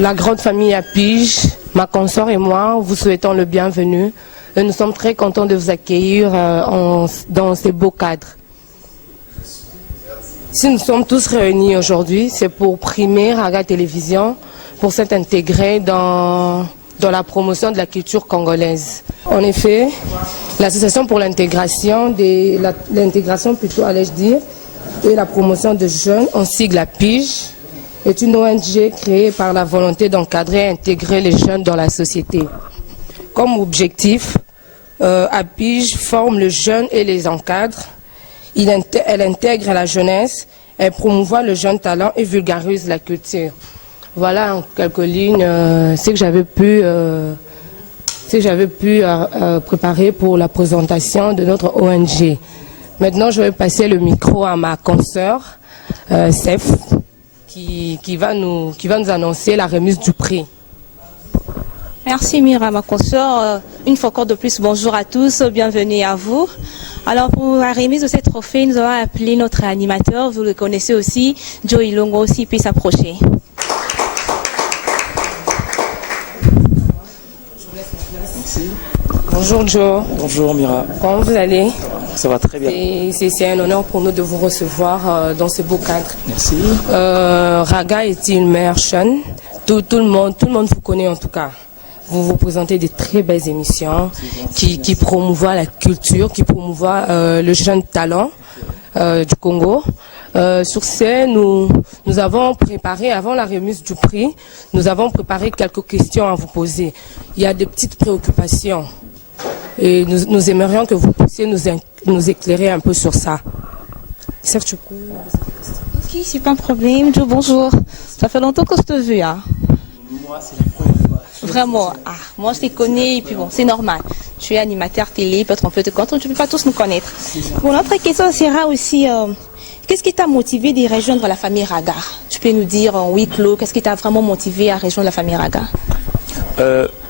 La grande famille Apige, ma consort et moi, vous souhaitons le bienvenu. Et nous sommes très contents de vous accueillir dans ces beaux cadres. Si nous sommes tous réunis aujourd'hui, c'est pour primer Raga Télévision, pour s'intégrer dans la promotion de la culture congolaise. En effet, l'association pour l'intégration, plutôt allais-je dire, et la promotion de jeunes, en sigle APIGE, est une ONG créée par la volonté d'encadrer et intégrer les jeunes dans la société. Comme objectif, APIGE forme le jeune et les encadre. Elle intègre la jeunesse, elle promouvoit le jeune talent et vulgarise la culture. Voilà en quelques lignes ce que j'avais pu préparer pour la présentation de notre ONG. Maintenant, je vais passer le micro à ma consoeur, Sef, qui va nous annoncer la remise du prix. Merci Mira, ma consoeur. Une fois encore de plus, bonjour à tous, bienvenue à vous. Alors pour la remise de ces trophées, nous allons appeler notre animateur, vous le connaissez aussi, Joe Ilongo aussi peut s'approcher. Merci. Bonjour Joe. Bonjour Mira. Comment vous allez? Ça va très bien. C'est un honneur pour nous de vous recevoir dans ce beau cadre. Merci. Raga est une meilleure chaîne. Tout le monde vous connaît en tout cas. Vous vous présentez des très belles émissions qui promouvoient la culture, qui promouvoient le jeune talent du Congo. Sur ce, nous avons préparé, avant la remise du prix, nous avons préparé quelques questions à vous poser. Il y a des petites préoccupations et nous aimerions que vous puissiez nous éclairer un peu sur ça. Ok, c'est pas un problème. Joe, bonjour. Ça fait longtemps que je te veux. Hein. Moi, c'est la première fois. Vraiment, moi je te connais et puis bon, c'est normal. Tu es animateur télé, peut-être on peut te connaître, tu ne peux pas tous nous connaître. Bon, notre question sera aussi, qu'est-ce qui t'a motivé de rejoindre la famille Raga? Tu peux nous dire en huis clos, qu'est-ce qui t'a vraiment motivé à rejoindre la famille Raga?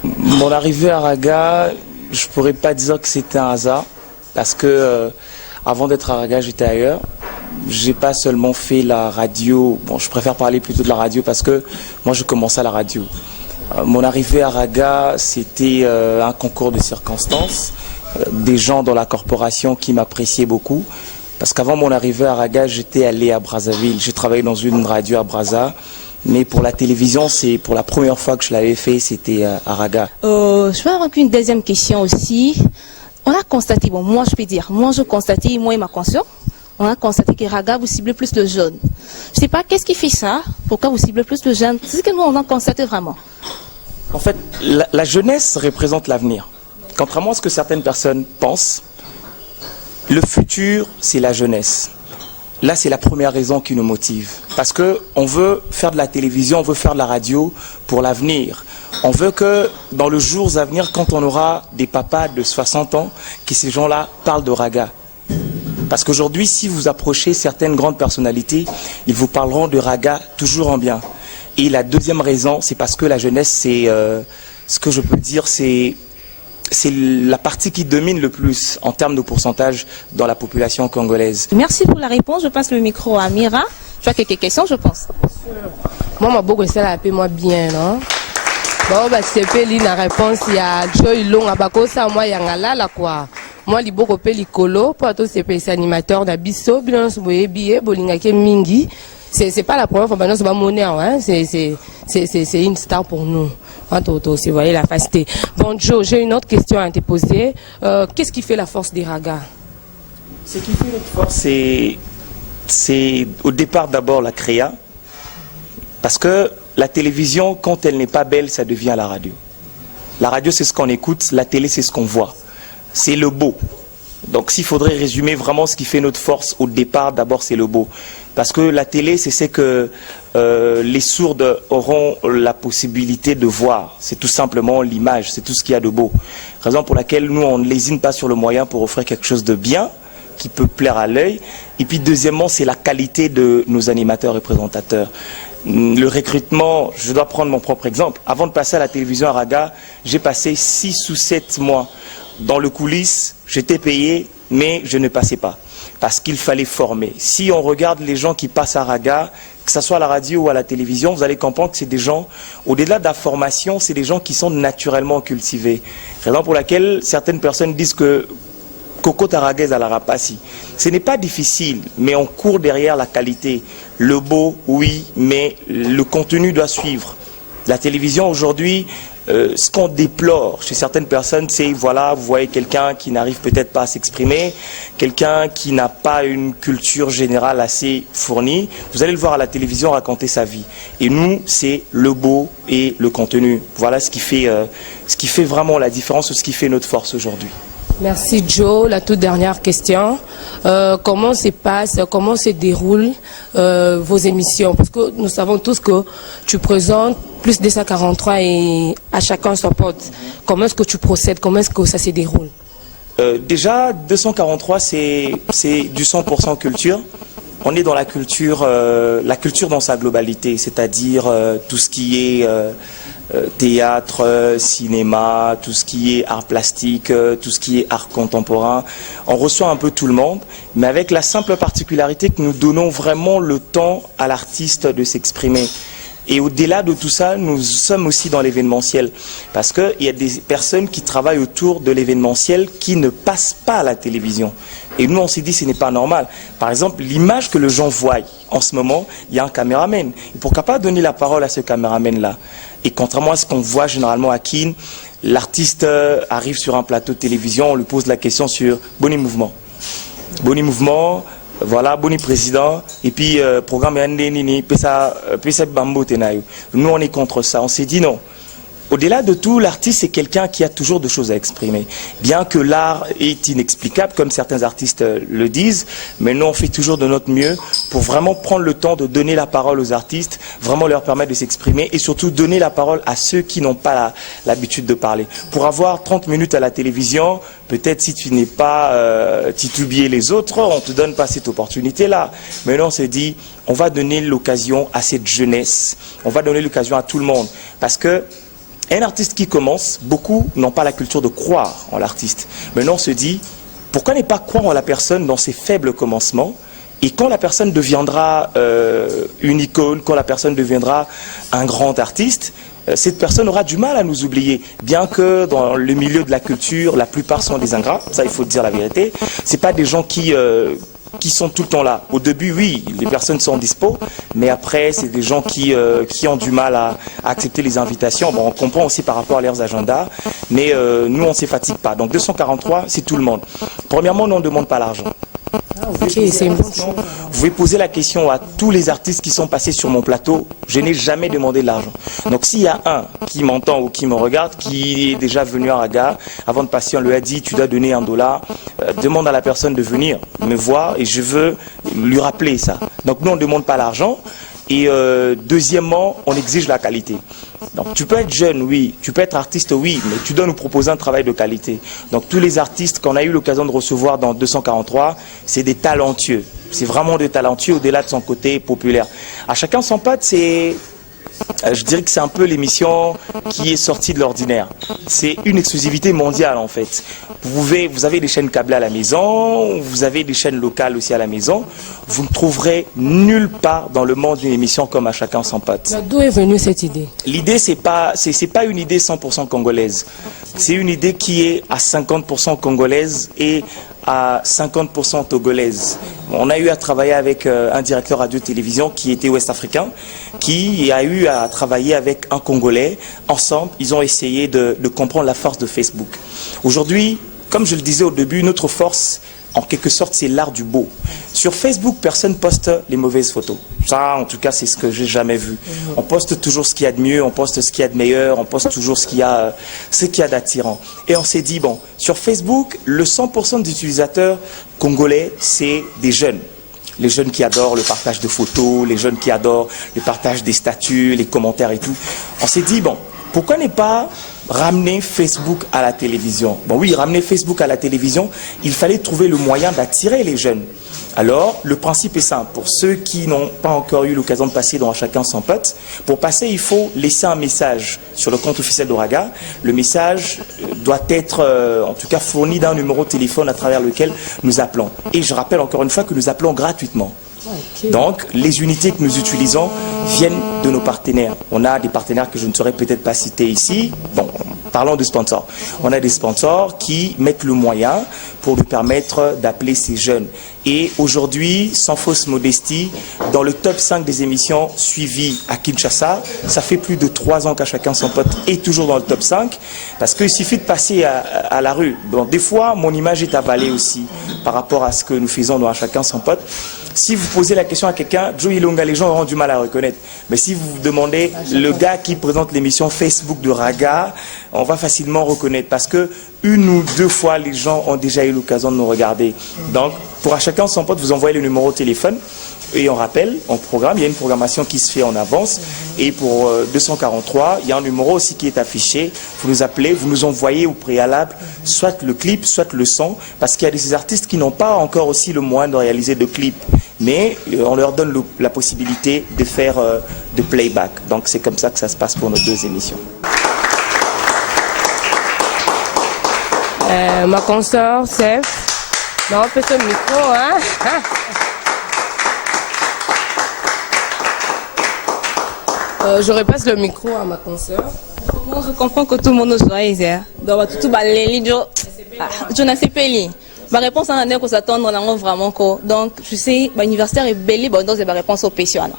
Mon arrivée à Raga, je ne pourrais pas dire que c'était un hasard, parce que avant d'être à Raga, j'étais ailleurs. J'ai pas seulement fait la radio, bon, je préfère parler plutôt de la radio parce que moi je commençais à la radio. Mon arrivée à Raga, c'était un concours de circonstances, des gens dans la corporation qui m'appréciaient beaucoup. Parce qu'avant mon arrivée à Raga, j'étais allé à Brazzaville. J'ai travaillé dans une radio à Brazza. Mais pour la télévision, c'est pour la première fois que je l'avais fait, c'était à Raga. Je vais avoir une deuxième question aussi. On a constaté, bon, moi je peux dire, moi je constatais, moi et ma conscience, on a constaté que Raga, vous ciblez plus le jeune. Je ne sais pas, qu'est-ce qui fait ça? Pourquoi vous ciblez plus le jeune? C'est ce que nous, on a constaté vraiment. En fait, la jeunesse représente l'avenir. Contrairement à ce que certaines personnes pensent, le futur, c'est la jeunesse. Là, c'est la première raison qui nous motive. Parce qu'on veut faire de la télévision, on veut faire de la radio pour l'avenir. On veut que dans le jour à venir, quand on aura des papas de 60 ans, que ces gens-là parlent de Raga. Parce qu'aujourd'hui, si vous approchez certaines grandes personnalités, ils vous parleront de Raga toujours en bien. Et la deuxième raison, c'est parce que la jeunesse, c'est ce que je peux dire, c'est la partie qui domine le plus en termes de pourcentage dans la population congolaise. Merci pour la réponse. Je passe le micro à Mira. Tu as quelques questions, je pense. Moi, ma beaucoup ça la paix moi bien, non? Bon, bah c'est pas la réponse. Il y a Joy Long à Bakosa, moi il y a là quoi. Moi, li boko pe likolo, pour tous ces animateurs d'Abisso, bilan souboye billet, bolingake mingi. C'est pas la première fois, maintenant c'est pas monnaie, hein. C'est une star pour nous. Si vous voyez la facilité. Bon, Joe, j'ai une autre question à te poser. Qu'est-ce qui fait la force des Raga? Ce qui fait notre force, c'est au départ d'abord la créa. Parce que la télévision, quand elle n'est pas belle, ça devient la radio. La radio, c'est ce qu'on écoute, la télé, c'est ce qu'on voit. C'est le beau. Donc s'il faudrait résumer vraiment ce qui fait notre force au départ, d'abord c'est le beau. Parce que la télé, c'est que les sourdes auront la possibilité de voir. C'est tout simplement l'image, c'est tout ce qu'il y a de beau. Raison pour laquelle nous, on ne lésine pas sur le moyen pour offrir quelque chose de bien, qui peut plaire à l'œil. Et puis deuxièmement, c'est la qualité de nos animateurs et présentateurs. Le recrutement, je dois prendre mon propre exemple. Avant de passer à la télévision à Raga, j'ai passé 6 ou 7 mois dans le coulisses, j'étais payé, mais je ne passais pas. Parce qu'il fallait former. Si on regarde les gens qui passent à Raga, que ce soit à la radio ou à la télévision, vous allez comprendre que c'est des gens, au-delà de la formation, c'est des gens qui sont naturellement cultivés. Raison pour laquelle certaines personnes disent que Coco Taraguez à la Rapaci. Ce n'est pas difficile, mais on court derrière la qualité. Le beau, oui, mais le contenu doit suivre. La télévision aujourd'hui, ce qu'on déplore chez certaines personnes, c'est, voilà, vous voyez quelqu'un qui n'arrive peut-être pas à s'exprimer, quelqu'un qui n'a pas une culture générale assez fournie. Vous allez le voir à la télévision raconter sa vie. Et nous, c'est le beau et le contenu. Voilà ce qui fait vraiment la différence, ce qui fait notre force aujourd'hui. Merci Joe. La toute dernière question. Comment se déroulent vos émissions? Parce que nous savons tous que tu présentes plus 243 et à chacun son pote. Comment est-ce que tu procèdes? Comment est-ce que ça se déroule? Déjà, 243, c'est du 100% culture. On est dans la culture dans sa globalité, c'est-à-dire tout ce qui est théâtre, cinéma, tout ce qui est art plastique, tout ce qui est art contemporain. On reçoit un peu tout le monde, mais avec la simple particularité que nous donnons vraiment le temps à l'artiste de s'exprimer. Et au-delà de tout ça, nous sommes aussi dans l'événementiel. Parce qu'il y a des personnes qui travaillent autour de l'événementiel qui ne passent pas à la télévision. Et nous, on s'est dit, ce n'est pas normal. Par exemple, l'image que les gens voient en ce moment, il y a un caméraman. Et pourquoi pas donner la parole à ce caméraman-là? Et contrairement à ce qu'on voit généralement à Kin, l'artiste arrive sur un plateau de télévision, on lui pose la question sur Boni Mouvement. Boni Mouvement, voilà, Boni Président, et puis programme Nini, Pesa Bambo Tenayo. Nous, on est contre ça. On s'est dit non. Au-delà de tout, l'artiste, c'est quelqu'un qui a toujours de choses à exprimer. Bien que l'art est inexplicable, comme certains artistes le disent, mais nous, on fait toujours de notre mieux pour vraiment prendre le temps de donner la parole aux artistes, vraiment leur permettre de s'exprimer et surtout donner la parole à ceux qui n'ont pas l'habitude de parler. Pour avoir 30 minutes à la télévision, peut-être si tu n'es pas titubier les autres, on ne te donne pas cette opportunité-là. Mais non, on s'est dit, on va donner l'occasion à cette jeunesse, on va donner l'occasion à tout le monde. Parce que un artiste qui commence, beaucoup n'ont pas la culture de croire en l'artiste. Maintenant, on se dit, pourquoi ne pas croire en la personne dans ses faibles commencements? Et quand la personne deviendra une icône, quand la personne deviendra un grand artiste, cette personne aura du mal à nous oublier. Bien que dans le milieu de la culture, la plupart sont des ingrats, ça il faut dire la vérité. C'est pas des gens qui sont tout le temps là. Au début, oui, les personnes sont dispo, mais après, c'est des gens qui ont du mal à accepter les invitations. Bon, on comprend aussi par rapport à leurs agendas, mais nous, on ne se fatigue pas. Donc 243, c'est tout le monde. Premièrement, nous, on ne demande pas l'argent. Vous pouvez poser la question à tous les artistes qui sont passés sur mon plateau. Je n'ai jamais demandé de l'argent. Donc s'il y a un qui m'entend ou qui me regarde, qui est déjà venu à Raga, avant de passer, on lui a dit tu dois donner $1, demande à la personne de venir me voir et je veux lui rappeler ça. Donc nous on ne demande pas l'argent. Et deuxièmement, on exige la qualité. Donc tu peux être jeune, oui, tu peux être artiste, oui, mais tu dois nous proposer un travail de qualité. Donc tous les artistes qu'on a eu l'occasion de recevoir dans 243, c'est des talentueux. C'est vraiment des talentueux au-delà de son côté populaire. À chacun son pote, c'est... Je dirais que c'est un peu l'émission qui est sortie de l'ordinaire. C'est une exclusivité mondiale en fait. Vous avez des chaînes câblées à la maison, vous avez des chaînes locales aussi à la maison. Vous ne trouverez nulle part dans le monde une émission comme À chacun son pote. D'où est venue cette idée? L'idée, c'est pas une idée 100% congolaise. C'est une idée qui est à 50% congolaise et à 50% togolaise. On a eu à travailler avec un directeur radio-télévision qui était ouest-africain, qui a eu à travailler avec un Congolais. Ensemble, ils ont essayé de comprendre la force de Facebook. Aujourd'hui, comme je le disais au début, notre force, en quelque sorte, c'est l'art du beau. Sur Facebook, personne ne poste les mauvaises photos. Ça, en tout cas, c'est ce que j'ai jamais vu. On poste toujours ce qu'il y a de mieux, on poste ce qu'il y a de meilleur, on poste toujours ce qu'il y a d'attirant. Et on s'est dit, bon, sur Facebook, le 100% des utilisateurs congolais, c'est des jeunes. Les jeunes qui adorent le partage de photos, les jeunes qui adorent le partage des statuts, les commentaires et tout. On s'est dit, bon, pourquoi ne pas ramener Facebook à la télévision? Bon oui, ramener Facebook à la télévision, il fallait trouver le moyen d'attirer les jeunes. Alors, le principe est simple. Pour ceux qui n'ont pas encore eu l'occasion de passer dans Chacun son pote, pour passer, il faut laisser un message sur le compte officiel d'Oraga. Le message doit être, en tout cas, fourni d'un numéro de téléphone à travers lequel nous appelons. Et je rappelle encore une fois que nous appelons gratuitement. Okay. Donc, les unités que nous utilisons viennent de nos partenaires. On a des partenaires que je ne saurais peut-être pas citer ici. Bon, parlons de sponsors. On a des sponsors qui mettent le moyen pour nous permettre d'appeler ces jeunes. Et aujourd'hui, sans fausse modestie, dans le top 5 des émissions suivies à Kinshasa, ça fait plus de 3 ans qu'à chacun son pote est toujours dans le top 5, parce qu'il suffit de passer à la rue. Bon, des fois, mon image est avalée aussi par rapport à ce que nous faisons dans à chacun son pote. Si vous posez la question à quelqu'un, Joe Ilonga, les gens auront du mal à reconnaître. Mais si vous demandez le gars qui présente l'émission Facebook de Raga, on va facilement reconnaître. Parce que 1 ou 2 fois, les gens ont déjà eu l'occasion de nous regarder. Donc, pour à chacun son pote, vous envoyez le numéro de téléphone. Et on rappelle, on programme, il y a une programmation qui se fait en avance. Et pour 243, il y a un numéro aussi qui est affiché. Vous nous appelez, vous nous envoyez au préalable, soit le clip, soit le son. Parce qu'il y a des artistes qui n'ont pas encore aussi le moyen de réaliser de clips. Mais on leur donne la possibilité de faire de playback. Donc c'est comme ça que ça se passe pour nos 2 émissions. Ma consoeur, Sèvres. Non, on peut ce micro, hein? Je repasse le micro à ma consoeur. Moi, je comprends que tout le monde soit aisé. Donc, tout je n'ai pas payé. Ma réponse à un qu'on s'attendre vraiment. Donc, je sais, l'universitaire est belé, donc c'est ma réponse au pétion.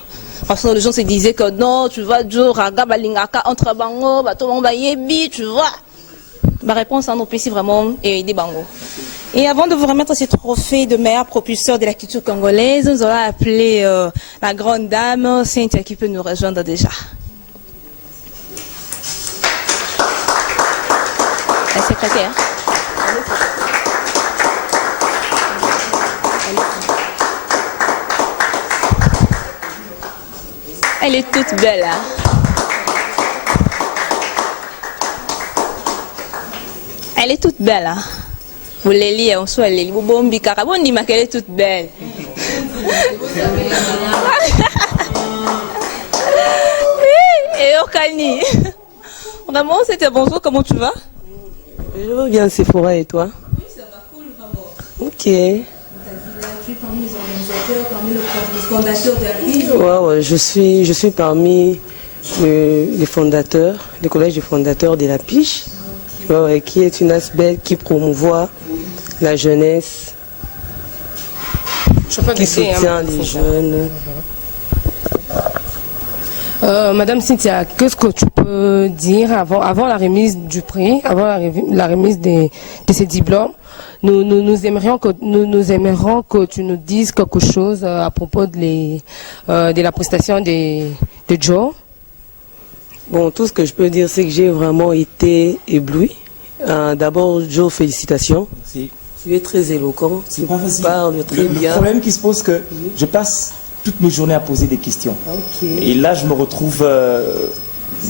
Parce que les gens se disaient que non, tu vois, Joe, Raga, Balingaka, entre Bango, tout le monde va yebi, tu vois. Ma réponse à nos PC vraiment est des Bango. Et avant de vous remettre ce trophée de meilleur propulseur de la culture congolaise, nous allons appeler la grande dame Cynthia qui peut nous rejoindre déjà. La secrétaire. Elle est toute belle, hein? Elle est toute belle, hein? Vous les liez, on soit les liez. Bon, Bicarabon dit qu'elle est toute belle. Oui, et Okani. Vraiment, c'était bonjour, comment tu vas? Je vais bien, Sephora, et toi? Oui, ça va cool, vraiment. Ok. Tu es parmi les organisateurs, parmi les fondateurs de la Ouais, je suis parmi les fondateurs, le collège des fondateurs de la Piche, qui est une aspect qui promouvoit la jeunesse, qui soutient les jeunes. Madame Cynthia, qu'est-ce que tu peux dire avant la remise du prix, avant la remise de ces diplômes? Nous aimerions que tu nous dises quelque chose à propos de la prestation de Joe. Bon, tout ce que je peux dire, c'est que j'ai vraiment été ébloui. D'abord, Joe, félicitations. Merci. Tu es très éloquent, C'est pas facile. tu parles très bien. Le problème qui se pose, que je passe toutes mes journées à poser des questions. Okay. Et là, je me retrouve...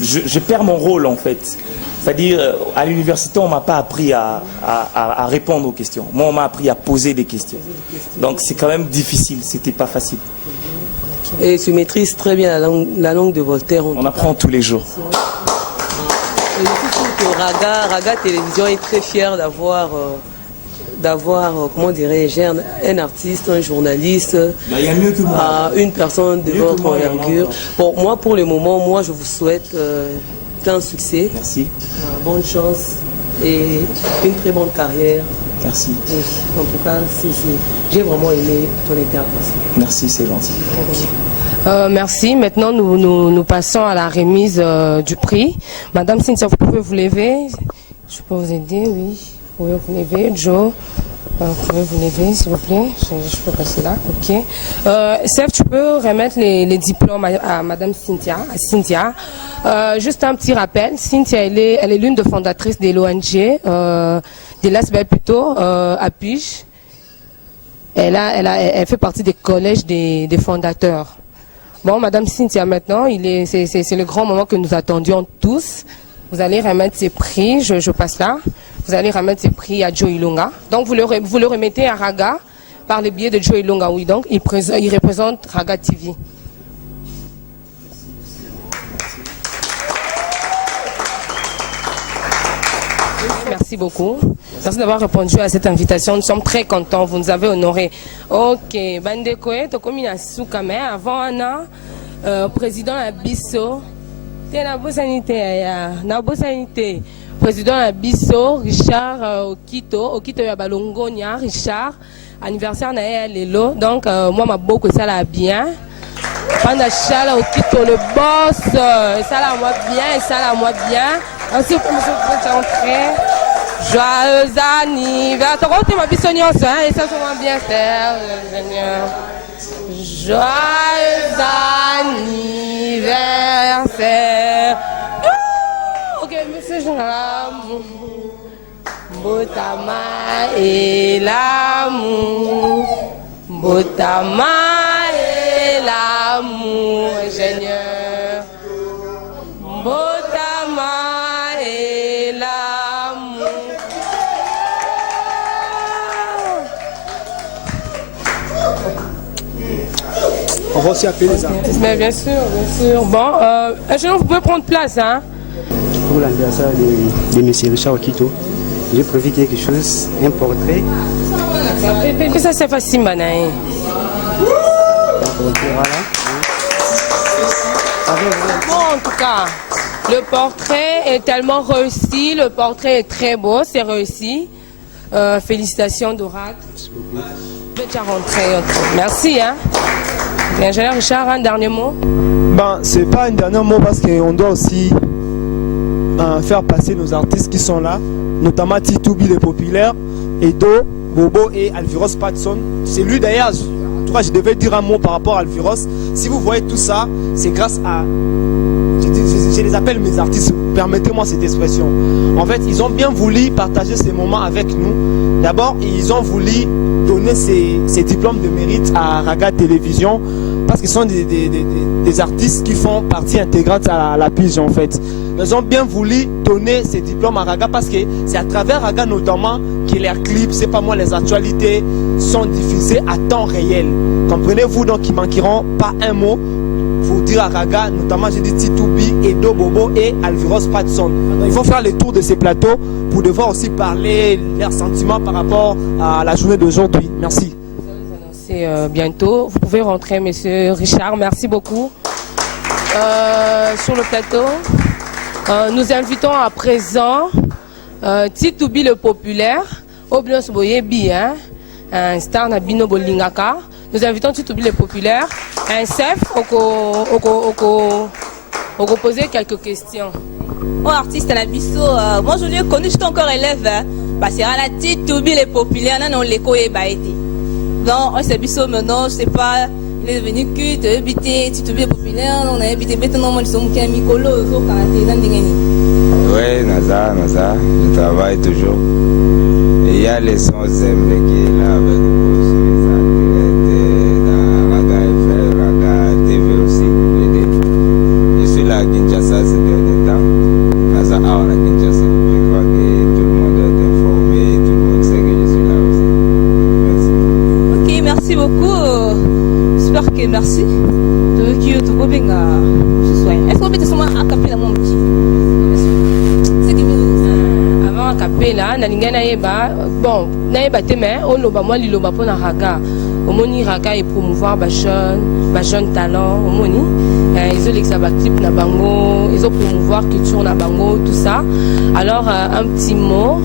je perds mon rôle, en fait. C'est-à-dire, à l'université, on ne m'a pas appris à répondre aux questions. Moi, on m'a appris à poser des questions. Donc, c'est quand même difficile. C'était pas facile. Et tu maîtrises très bien la langue de Voltaire. On apprend tous les jours. Et je trouve que Raga Télévision est très fier d'avoir, comment dirais-je, un artiste, un journaliste, Il y a mieux que moi. une personne de Mieux que votre moi, envergure. Bon, moi, pour le moment, je vous souhaite plein de succès, Merci. bonne chance et une très bonne carrière. Merci. Et en tout cas, j'ai vraiment aimé ton intervention. Merci, c'est gentil. Merci. Maintenant, nous passons à la remise du prix. Madame Cynthia, vous pouvez vous lever. Je peux vous aider, oui. Vous pouvez vous lever. Joe, vous pouvez vous lever, s'il vous plaît. Je peux passer là. OK. Sèvres, tu peux remettre les diplômes à Madame Cynthia. Juste un petit rappel. Cynthia, elle est l'une des fondatrices de l'ONG, de l'ASBEL plutôt, à Pige. Elle fait partie des collèges des fondateurs. Bon, Madame Cynthia, maintenant, c'est le grand moment que nous attendions tous. Vous allez remettre ces prix, je passe là. Vous allez remettre ces prix à Joe Ilonga. Donc, vous le remettez à Raga par le biais de Joe Ilonga. Oui, donc, il représente Raga TV. Merci beaucoup. Merci d'avoir répondu à cette invitation. Nous sommes très contents. Vous nous avez honorés. Ok. Bandekoe, Tokomina Soukame, avant Anna, président Abisso. Président Abisso, Richard Okito Yabalongonia, Richard, anniversaire na Lelo. Donc, moi, ma beaucoup ça l'a bien. Pendant Chala Okito, le boss, ça l'a moi bien, ça l'a moi bien. Ainsi que monsieur le président, joyeux anniversaire. T'as ma bisognoise, hein, et ça se va bien faire, Seigneur. Joyeux anniversaire. Ok, monsieur Jean, Botama et l'amour. Botama et l'amour, Seigneur. Botama et l'amour. On va aussi appeler les artistes. Mais bien sûr, bien sûr. Bon, vous pouvez prendre place, hein. Pour l'anniversaire de M. Richard Okito, j'ai prévu quelque chose, un portrait. Mais ça, c'est facile, Banaï. Voilà. Bon, en tout cas, le portrait est tellement réussi, le portrait est très beau, c'est réussi. Félicitations, Dorat. Merci beaucoup. Je vais déjà rentrer. Merci, hein. Ingénieur Richard, un dernier mot? Ben, c'est pas un dernier mot parce qu'on doit aussi faire passer nos artistes qui sont là, notamment Titoubi le populaire, Edo, Bobo et Alviros Patson. C'est lui d'ailleurs, en tout cas je devais dire un mot par rapport à Alviros. Si vous voyez tout ça, c'est grâce à... Je les appelle mes artistes, permettez-moi cette expression. En fait, ils ont bien voulu partager ces moments avec nous. D'abord, ils ont voulu donner ces diplômes de mérite à Raga Télévision parce qu'ils sont des artistes qui font partie intégrante à la pige en fait. Ils ont bien voulu donner ces diplômes à Raga parce que c'est à travers Raga notamment que les clips, c'est pas moi, les actualités sont diffusées à temps réel. Comprenez-vous, donc ils manqueront pas un mot pour dire à Raga, notamment j'ai dit Titoubi, Edo Bobo et Alviros Patson. Il faut faire le tour de ces plateaux pour devoir aussi parler leurs sentiments par rapport à la journée d'aujourd'hui. Merci. C'est bientôt. Vous pouvez rentrer, monsieur Richard. Merci beaucoup. Sur le plateau, nous invitons à présent Titoubi le populaire, Oblios Boyebi, un star Nabino Bolingaka. Nous invitons Titoubi le populaire, un chef, on poser quelques questions. Oh, artiste à la bisso, moi je l'ai connu, j'étais encore élève, parce que la Titoubi les populaires, non, l'écho est baïté. Donc, on s'est bisso maintenant, je sais pas, il est devenu culte, habité, Titoubi les populaires, on a habité, maintenant, moi, ils sont qui Mikolo, ils sont oui, Naza, je travaille toujours. Et il y a les sons Zembe qui est là avec vous. À Kinshasa ces derniers temps, Naza a à Kinshasa. Je crois que tout le monde est informé, tout le monde sait que je suis là aussi. Merci. Ok, merci beaucoup. J'espère que merci. Est-ce qu'on peut te seulement accaper la mon petit? Avant accaper là, nalinga naeba, bon, naeba teme, on loba moi liloba pona Raga. Omoni Raga et promouvoir ba jeune talent, omoni. Ils ont l'exabatip na bango, ils ont promouvoir culture na bango, tout ça. Alors un petit mot,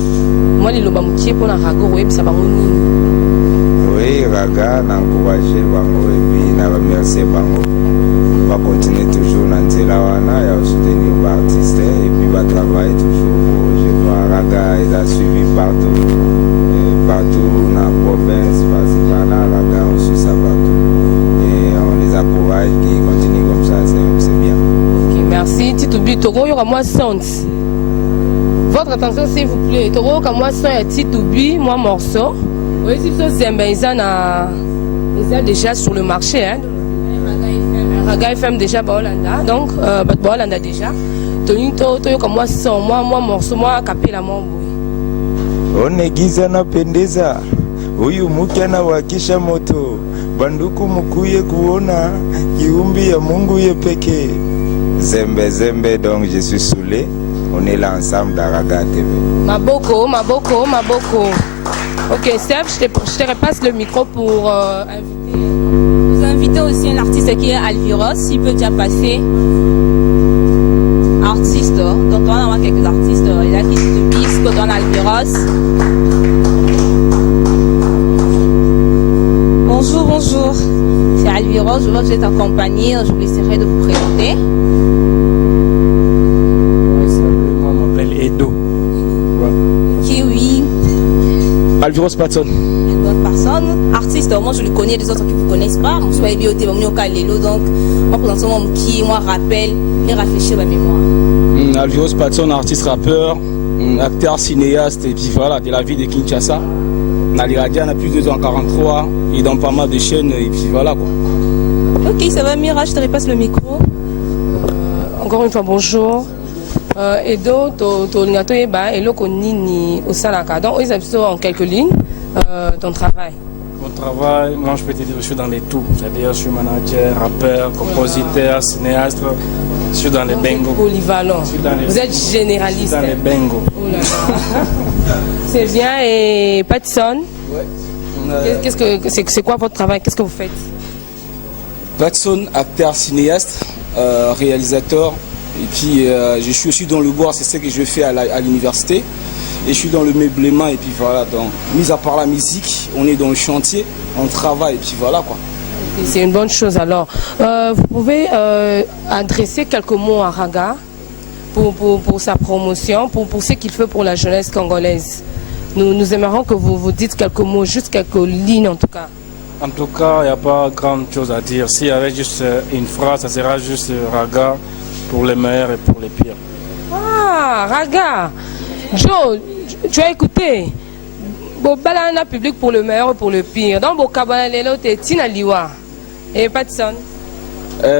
moi les lobamoutier pour la Raga web ça bango ni. Oui, Raga n'a encouragé bango et puis n'a remercié bango. On va continuer toujours dans Nzelawana et à soutenir l'artiste et puis va travailler toujours pour je vois Raga il a suivi partout dans la province, parce que là Raga on suit ça partout. On les encourage qui continuent comme ça, c'est bien. Okay, merci. Titoubi, Toro, il y aura moi son. Votre attention s'il vous plaît. Toro, comme moi son et Titoubi, moi morceau. Oui, si ça c'est ils ont déjà sur le marché. Hein. Raga FM déjà, Baolanda. Donc, Baolanda déjà. Tony, Toro, comme moi son, moi morceau, moi capé la mon boy. Onegiza na pendeza. Huyu mke anawakisha moto. Banduku mkuye kuona kiumbi ya Mungu ye pekee. Zembe, donc je suis saoulé. on est là ensemble dans Raga TV. Maboko. Ok, Steph, je te repasse le micro pour inviter. Vous invitez aussi un artiste qui est Alviros, il peut déjà passer. Artiste, donc on a quelques artistes, il y a qui se bisque, on a Alviros. Bonjour, c'est Alviros, je vois que vous êtes accompagné, je vous laisserai de vous présenter. Moi, je m'appelle Edo. Kiwi. Alviros Patson. D'autres personnes, artiste, moi je le connais, les autres qui ne vous connaissent pas, je suis bioté, je suis Kalelo, donc moi présentement, moi rappelle et réfléchir à ma mémoire. Alviros Patson, artiste rappeur, acteur, cinéaste, et puis voilà, de la ville de Kinshasa. Naliradia, on a plus de 2 ans 43, et dans pas mal de chaînes, et puis voilà quoi. Ok, ça va Mira, je te repasse le micro. Encore une fois, bonjour. Edo, Tolinato Eba, Elo Konini au Salaka. Donc, ils ont en quelques lignes ton travail. Mon travail, moi je peux te dire que je suis dans les tout. C'est-à-dire, je suis manager, rappeur, compositeur, cinéaste. Je suis dans les bengos. Polyvalent. Vous êtes généraliste. Dans les bengos. Oh là là. C'est bien. Et Patson, c'est quoi votre travail? Qu'est-ce que vous faites? Patson, acteur, cinéaste, réalisateur. Et puis je suis aussi dans le bois, c'est ce que je fais à l'université. Et je suis dans le meublement et puis voilà. Donc, mis à part la musique, on est dans le chantier, on travaille et puis voilà quoi. C'est une bonne chose alors. Vous pouvez adresser quelques mots à Raga pour sa promotion, pour ce qu'il fait pour la jeunesse congolaise. Nous aimerions que vous vous dites quelques mots, juste quelques lignes en tout cas. En tout cas, il n'y a pas grande chose à dire. S'il y avait juste une phrase, ça sera juste Raga pour les meilleurs et pour les pires. Ah, Raga, Joe, tu as écouté? Bon, balana public pour le meilleur et pour le pire. Donc, bon, kabana lelo te tina liwa. Et Patson.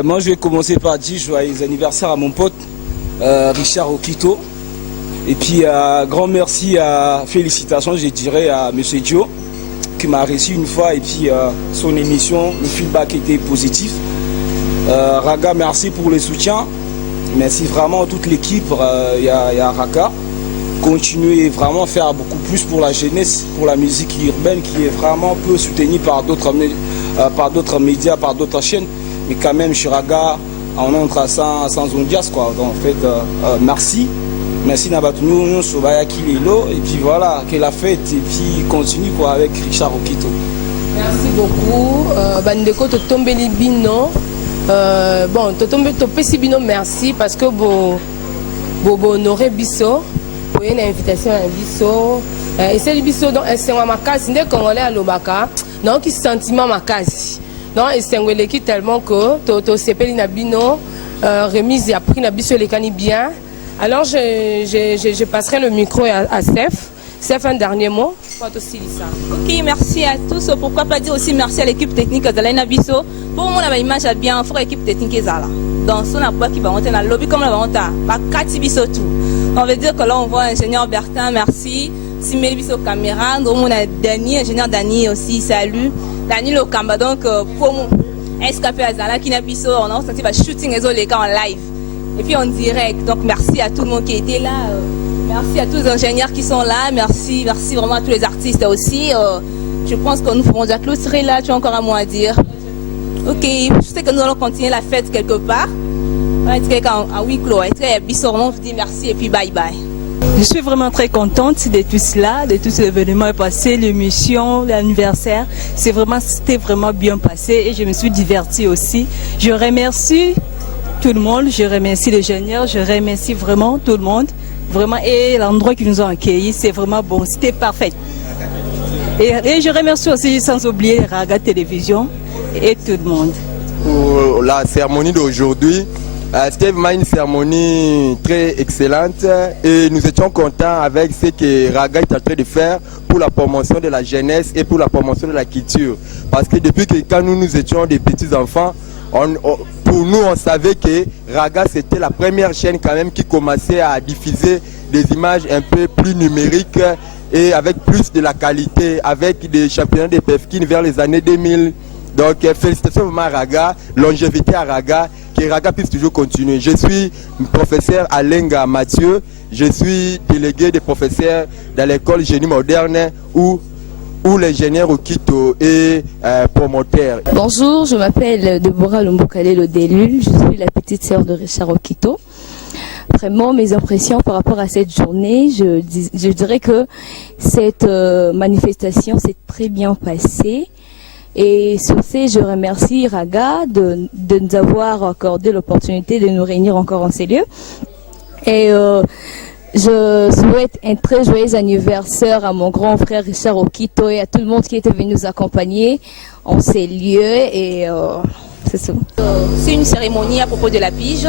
Moi, je vais commencer par dire joyeux anniversaire à mon pote Richard Okito. Et puis, grand merci, félicitations, je dirais, à M. Dio, qui m'a reçu une fois. Et puis, son émission, le feedback était positif. Raga, merci pour le soutien. Merci vraiment à toute l'équipe. Il y a Raga. Continuer vraiment à faire beaucoup plus pour la jeunesse, pour la musique urbaine qui est vraiment peu soutenue par d'autres médias, par d'autres chaînes. Mais quand même, chez Raga, on entre sans ondias quoi. Donc en fait, merci. Merci Nabatounou, Sobayaki Lilo. Et puis voilà, que la fête et puis continue quoi avec Richard Okito. Merci beaucoup. Bandeko Totombeli Bino. Bon, Totombeli Bino, merci parce que vous honorez Bisso. Pour une invitation à Bisso. Et c'est Bisso donc c'est ma case, n'est congolais à l'Obaka. Donc qui sentiment ma case. Donc c'est un qui tellement que to sepeli na bino remise a pris na Bisso les cani bien. Alors je passerai le micro à Steph. Steph, un dernier mot. Ok, merci à tous. Pourquoi pas dire aussi merci à l'équipe technique de l'Aina Bisso. Pour moi, la image a bien, il faut l'équipe technique est là. Donc, si on n'a pas qui va monter dans le lobby comme la va monter, pas 4 Bisso tout. On veut dire que là, on voit ingénieur Bertin, merci. Simeli Bisso caméra. Donc, on a Dani, ingénieur Dani aussi, salut. Dani le Kamba, donc, pour moi, escapé à Zala, qui n'a Bisso, on a senti le shooting les gars en live. Et puis en direct. Donc, merci à tout le monde qui était là. Merci à tous les ingénieurs qui sont là. Merci vraiment à tous les artistes aussi. Je pense que nous pourrons déjà clôturer là. Tu as encore un mot à dire? Ok, je sais que nous allons continuer la fête quelque part. À huis clos. On vous dit merci et puis bye bye. Je suis vraiment très contente de tout cela, de tout cet événement passé, l'émission, l'anniversaire. C'était vraiment bien passé et je me suis divertie aussi. Je remercie tout le monde, je remercie les ingénieurs, je remercie vraiment tout le monde. Vraiment, et l'endroit qui nous a accueillis, c'est vraiment bon, c'était parfait. Et je remercie aussi, sans oublier Raga Télévision et tout le monde. Pour la cérémonie d'aujourd'hui, c'était vraiment une cérémonie très excellente et nous étions contents avec ce que Raga est en train de faire pour la promotion de la jeunesse et pour la promotion de la culture. Parce que depuis que quand nous étions des petits enfants, pour nous, on savait que Raga, c'était la première chaîne quand même qui commençait à diffuser des images un peu plus numériques et avec plus de la qualité, avec des championnats de Pefkin vers les années 2000. Donc, félicitations vraiment à Raga, longévité à Raga, que que Raga puisse toujours continuer. Je suis professeur Alenga Mathieu, je suis délégué des professeurs dans l'école génie moderne où l'ingénieur Okito est promoteur. Bonjour, je m'appelle Deborah Lombokale Lodelul, je suis la petite sœur de Richard Okito. Vraiment, mes impressions par rapport à cette journée, je dirais que cette manifestation s'est très bien passée. Et sur ce, je remercie Raga de nous avoir accordé l'opportunité de nous réunir encore en ces lieux. Et je souhaite un très joyeux anniversaire à mon grand frère Richard Okito et à tout le monde qui était venu nous accompagner en ces lieux. Et c'est ça. C'est une cérémonie à propos de la pige.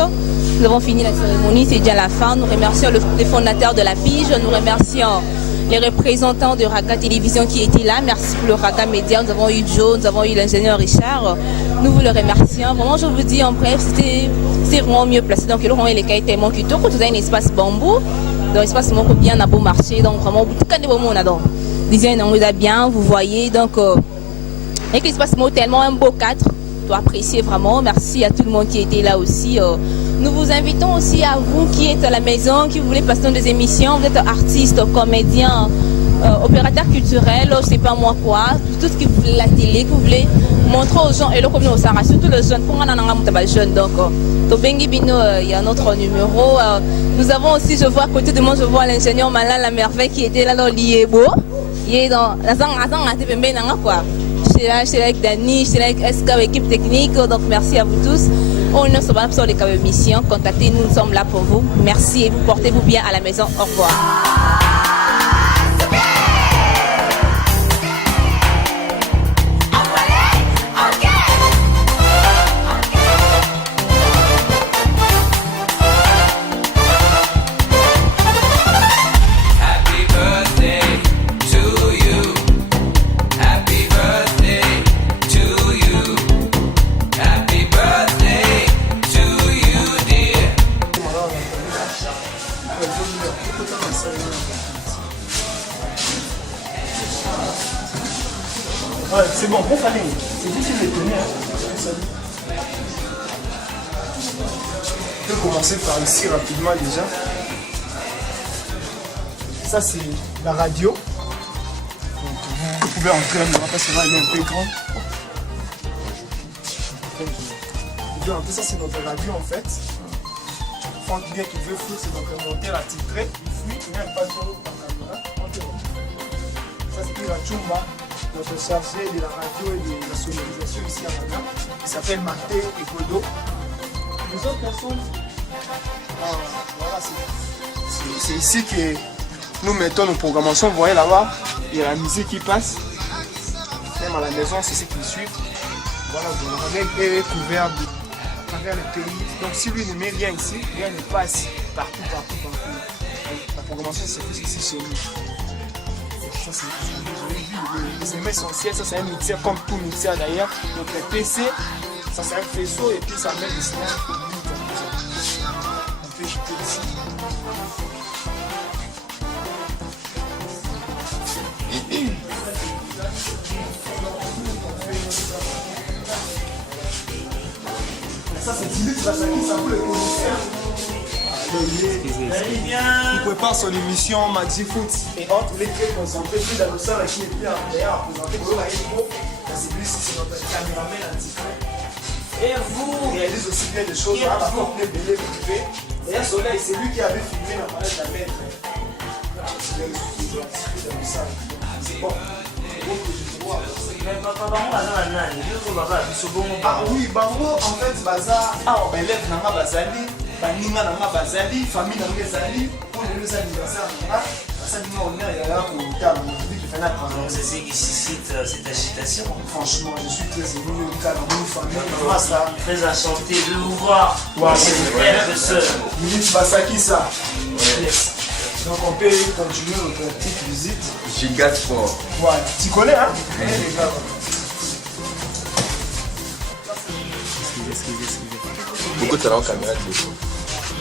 Nous avons fini la cérémonie, c'est déjà la fin. Nous remercions les fondateurs de la pige, nous remercions les représentants de Raga Télévision qui étaient là. Merci pour le Raga Média. Nous avons eu Joe, nous avons eu l'ingénieur Richard. Nous vous le remercions. Vraiment, je vous dis en bref, c'était vraiment mieux placé. Donc, le rond et les cas étaient manqués. Tout vous avez un espace bambou. Donc, l'espace manque bien à beau marché. Donc, vraiment, tout le monde a donc. Disons, on a bien, vous voyez. Donc, avec l'espace tellement un beau cadre. Tu dois apprécier vraiment. Merci à tout le monde qui était là aussi. Nous vous invitons aussi à vous qui êtes à la maison, qui voulez passer dans des émissions, vous êtes artiste, comédien, opérateur culturel, je ne sais pas moi quoi, tout ce que vous voulez, la télé, que vous voulez montrer aux gens, et le commun au Sahara, surtout les jeunes, pour un jeune. Donc, Tobengi Bino, il y a un autre numéro. Nous avons aussi, je vois à côté de moi, je vois l'ingénieur Malin La Merveille qui était là dans l'IEBO. Il est dans la quoi. Je suis là avec Dani, je suis là avec SK, l'équipe technique. Donc merci à vous tous. On ne se voit pas sur les émissions. Contactez-nous, nous sommes là pour vous. Merci et vous portez-vous bien à la maison. Au revoir. Ouais, c'est bon, bon fallait. C'est difficile de tenir. Je vais commencer par ici rapidement déjà. Ça c'est la radio. Donc, vous pouvez entrer là, parce que là elle est un peu grande. Vous pouvez entrer, ça c'est notre radio en fait. Franck bien qu'il veut foutre, c'est donc un monteur attitré. Il fuit, il n'y a pas trop dans la caméra. Ça c'est la Chumba. Notre chargé de la radio et de la sonorisation ici à Raga, qui s'appelle Maté et Godo. Les autres personnes, voilà, c'est ici que nous mettons nos programmations. Vous voyez là-bas, il y a la musique qui passe. Même à la maison, c'est ce qui suit. Voilà, le Raga est couvert à travers le pays. Donc si lui ne met rien ici, rien ne passe partout. La programmation se fait ici chez nous. Ça c'est les éléments essentiels, ça c'est un mixeur comme tout mixeur d'ailleurs. Notre PC, ça c'est un faisceau et puis ça met le signal. On peut écouter ici. Ça c'est 10 litres, ça vous le connaissez. Il prépare son émission Maxi Foot et entre les très concentrés, puis dans le sang qui est bien d'ailleurs à présenter pour la Expo. C'est lui, c'est notre caméraman anti-frais. Et vous réalisez aussi bien des choses, on va compter belé privé. D'ailleurs, Soleil, c'est lui qui avait filmé la palette de la maître. C'est bon. Ah oui, Bango, en fait, Baza, élève Nanga Bazali. Baninga nanga bazali, famille nanga ezali, pour les anniversaires nanga, basali nga honneur et là pour le table. C'est ce qui suscite cette agitation. Franchement, je suis très ému, le cas dans une famille. Très enchanté de vous voir. C'est frères et sœurs. Minute Basaki ça. Yes. Donc on peut continuer notre petite visite. Giga Sport. Voilà. Tu connais hein? Excusez. Pourquoi tu as la caméra de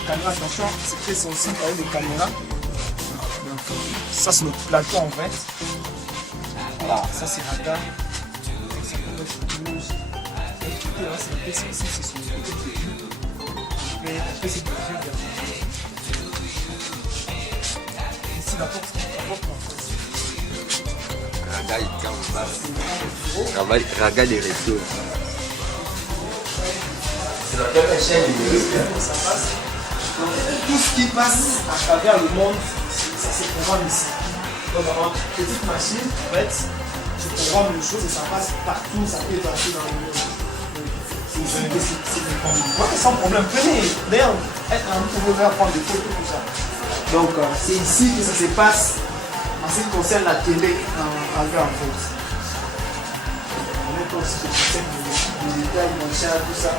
Caméra, attention, c'est très sensible avec les caméras. Donc, ça c'est notre plateau en fait. Voilà, ça c'est Raga. Ça peut être Toulouse. C'est son côté technique. peut se diriger vers ici la porte. Raga des réseaux. C'est la première chaîne numérique. Tout ce qui passe à travers le monde, ça se programme ici. Donc, en petite machine, en fait, tu programmes une chose et ça passe partout, ça peut passer dans le monde. C'est sans problème. Venez, d'ailleurs, vous pouvez prendre des photos, tout ça. Donc, c'est ici que ça se passe en ce qui concerne la télé en fait. On est aussi des détails, tout ça.